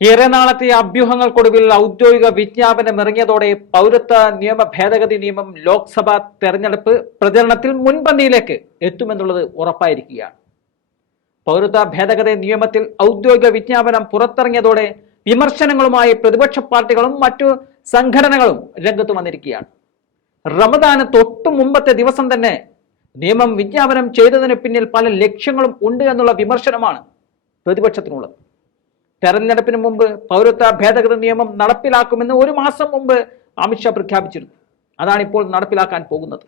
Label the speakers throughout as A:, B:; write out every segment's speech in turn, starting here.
A: ഏറെ നാളത്തെ അഭ്യൂഹങ്ങൾക്കൊടുവിൽ ഔദ്യോഗിക വിജ്ഞാപനം ഇറങ്ങിയതോടെ പൗരത്വ നിയമ ഭേദഗതി നിയമം ലോക്സഭാ തെരഞ്ഞെടുപ്പ് പ്രചരണത്തിൽ മുൻപന്തിയിലേക്ക് എത്തുമെന്നുള്ളത് ഉറപ്പായിരിക്കുകയാണ്. പൗരത്വ ഭേദഗതി നിയമത്തിൽ ഔദ്യോഗിക വിജ്ഞാപനം പുറത്തിറങ്ങിയതോടെ വിമർശനങ്ങളുമായി പ്രതിപക്ഷ പാർട്ടികളും മറ്റു സംഘടനകളും രംഗത്ത് വന്നിരിക്കുകയാണ്. റമദാന് തൊട്ടു മുമ്പത്തെ ദിവസം തന്നെ നിയമം വിജ്ഞാപനം ചെയ്തതിന് പിന്നിൽ പല ലക്ഷ്യങ്ങളും ഉണ്ട് എന്നുള്ള വിമർശനമാണ് പ്രതിപക്ഷത്തിനുള്ളത്. തെരഞ്ഞെടുപ്പിന് മുമ്പ് പൗരത്വ ഭേദഗതി നിയമം നടപ്പിലാക്കുമെന്ന് ഒരു മാസം മുമ്പ് അമിത്ഷാ പ്രഖ്യാപിച്ചിരുന്നു. അതാണ് ഇപ്പോൾ നടപ്പിലാക്കാൻ പോകുന്നത്.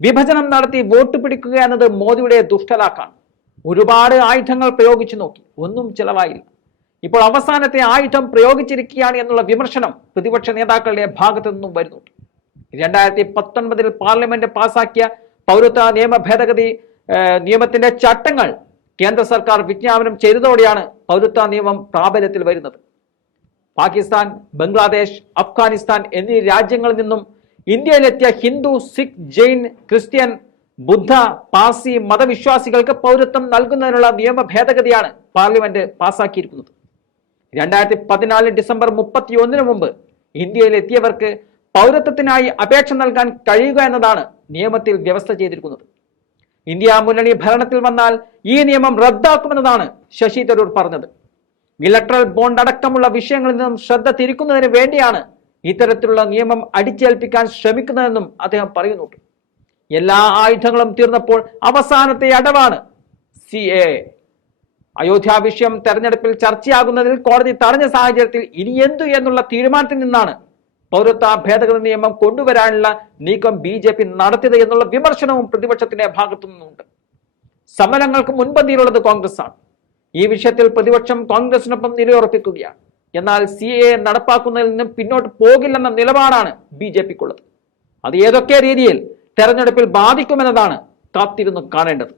A: വിഭജനം നടത്തി വോട്ട് പിടിക്കുക എന്നത് മോദിയുടെ ദുഷ്ടലാക്കാണ്. ഒരുപാട് ആയുധങ്ങൾ പ്രയോഗിച്ചു നോക്കി. ഒന്നും ചിലവായില്ല. ഇപ്പോൾ അവസാനത്തെ ആയുധം പ്രയോഗിച്ചിരിക്കുകയാണ് എന്നുള്ള വിമർശനം പ്രതിപക്ഷ നേതാക്കളുടെ ഭാഗത്തു നിന്നും വരുന്നുണ്ട്. രണ്ടായിരത്തി പത്തൊൻപതിൽ പാർലമെന്റ് പാസാക്കിയ പൗരത്വ നിയമ ഭേദഗതി നിയമത്തിന്റെ ചട്ടങ്ങൾ കേന്ദ്ര സർക്കാർ വിജ്ഞാപനം ചെയ്തതോടെയാണ് പൗരത്വ നിയമം പ്രാബല്യത്തിൽ വരുന്നത്. പാകിസ്ഥാൻ ബംഗ്ലാദേശ് അഫ്ഗാനിസ്ഥാൻ എന്നീ രാജ്യങ്ങളിൽ നിന്നും ഇന്ത്യയിലെത്തിയ ഹിന്ദു സിഖ് ജെയിൻ ക്രിസ്ത്യൻ ബുദ്ധ പാസി മതവിശ്വാസികൾക്ക് പൗരത്വം നൽകുന്നതിനുള്ള നിയമ ഭേദഗതിയാണ് പാർലമെന്റ് പാസാക്കിയിരിക്കുന്നത്. രണ്ടായിരത്തി പതിനാല് ഡിസംബർ മുപ്പത്തി ഒന്നിന് മുമ്പ് ഇന്ത്യയിലെത്തിയവർക്ക് പൗരത്വത്തിനായി അപേക്ഷ നൽകാൻ കഴിയുക എന്നതാണ് നിയമത്തിൽ വ്യവസ്ഥ ചെയ്തിരിക്കുന്നത്. ഇന്ത്യ മുന്നണി ഭരണത്തിൽ വന്നാൽ ഈ നിയമം റദ്ദാക്കുമെന്നതാണ് ശശി തരൂർ പറഞ്ഞത്. ഇലക്ട്രൽ ബോണ്ട് അടക്കമുള്ള വിഷയങ്ങളിൽ നിന്നും ശ്രദ്ധ തിരിക്കുന്നതിന് വേണ്ടിയാണ് ഇത്തരത്തിലുള്ള നിയമം അടിച്ചേൽപ്പിക്കാൻ ശ്രമിക്കുന്നതെന്നും അദ്ദേഹം പറയുന്നു. എല്ലാ ആയുധങ്ങളും തീർന്നപ്പോൾ അവസാനത്തെ അടവാണ് സി എ. അയോധ്യ വിഷയം തെരഞ്ഞെടുപ്പിൽ ചർച്ചയാകുന്നതിൽ കോടതി തടഞ്ഞ സാഹചര്യത്തിൽ ഇനി എന്തു എന്നുള്ള തീരുമാനത്തിൽ നിന്നാണ് പൗരത്വ ഭേദഗതി നിയമം കൊണ്ടുവരാനുള്ള നീക്കം ബി നടത്തിയത് എന്നുള്ള വിമർശനവും പ്രതിപക്ഷത്തിന്റെ ഭാഗത്തു നിന്നുണ്ട് സമരങ്ങൾക്ക് മുൻപന്തിയിലുള്ളത് കോൺഗ്രസ് ആണ് ഈ വിഷയത്തിൽ പ്രതിപക്ഷം കോൺഗ്രസിനൊപ്പം നിലയുറപ്പിക്കുകയാണ്. എന്നാൽ സി എ നടപ്പാക്കുന്നതിൽ നിന്നും പിന്നോട്ട് പോകില്ലെന്ന നിലപാടാണ് ബി ജെ പിക്കുള്ളത്. അത് ഏതൊക്കെ രീതിയിൽ തെരഞ്ഞെടുപ്പിൽ ബാധിക്കുമെന്നതാണ് കാത്തിരുന്ന് കാണേണ്ടത്.